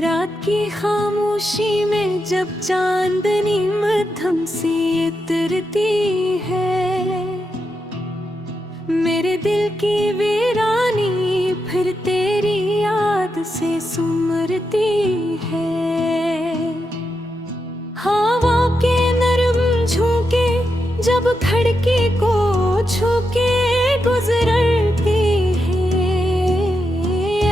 रात की खामोशी में जब चांदनी मध्यम सी उतरती है, मेरे दिल की वीरानी फिर तेरी याद से सुमरती है। हवा के नरम झोंके जब खिड़की को छू के गुजरती है,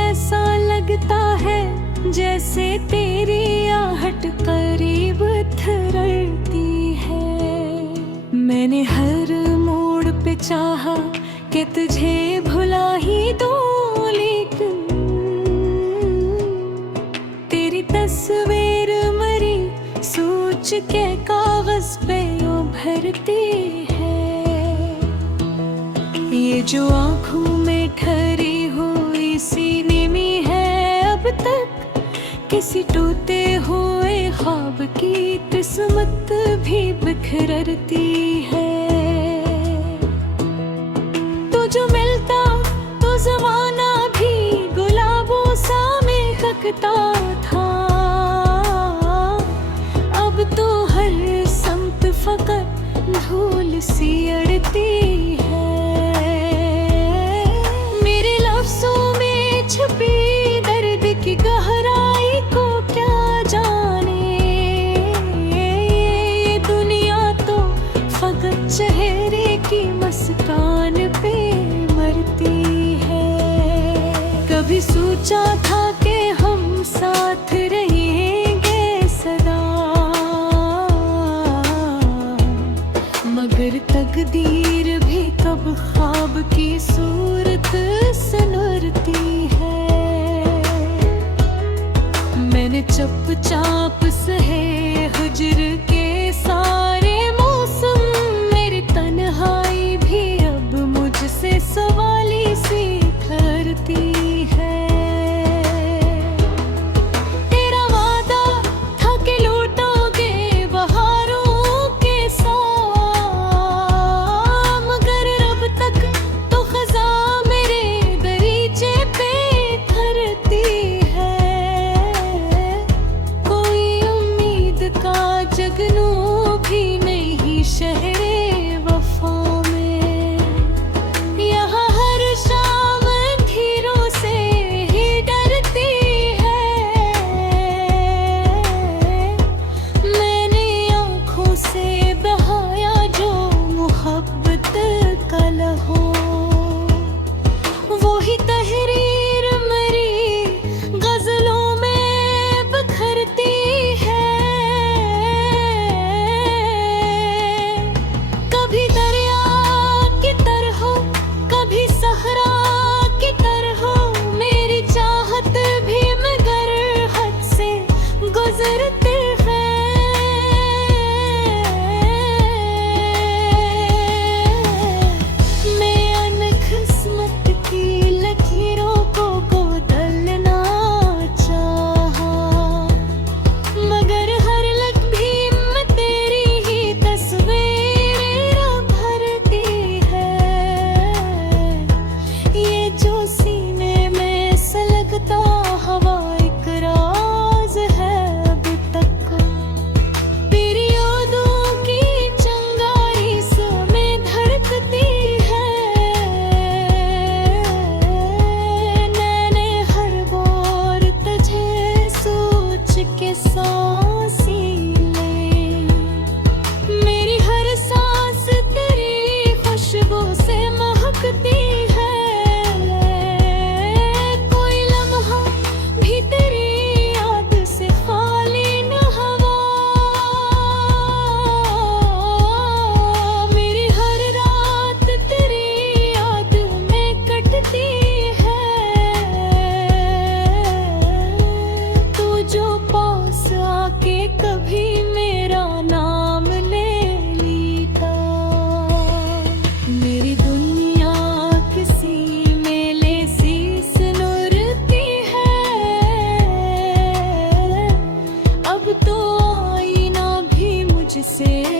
ऐसा लगता है जैसे तेरी आहट करीब थरती है। मैंने हर मोड़ पे चाहा कि तुझे भुला ही दूं, लेकिन तेरी तस्वीर मरी सोच के कागज पे उभरती है। ये जो आँखों में ठहरी हुई सीने में है, अब तक किसी टूटे हुए ख्वाब की किस्मत भी बिखरती है। तो जो मिलता तो ज़माना भी गुलाबों सा महकता था, अब तो हर समत फकत धूल सी अड़ती है। मेरे लफ्ज़ों में छुपी दर्द की गहराई को क्या जाने, ये दुनिया तो फकत चेहरे की मुस्कान पे मरती है। कभी सोचा था कि हम साथ रहेंगे सदा, मगर तकदीर भी कब ख्वाब की सूरत संवरती है। मैंने चुपचाप सहे हिज्र के सारे मौसम, मेरी तन्हाई भी अब मुझसे सवाली सी ठहरती है। तेरा वादा था कि लौटोगे बहारों के साथ, मगर अब तक तो खज़ा मेरे दरीचे पे ठहरती है। जगनू भी नहीं शहरे वफा में, यहाँ हर शाम अंधेरों से ही डरती है। मैंने आँखों से बहाया जो मोहब्बत का लहू, वो ही तहरीर मरी गजलों में बिखरती है। कभी दरिया की तरह कभी सहरा की तरह, मेरी चाहत भी मगर हद से गुजरती है। मैं से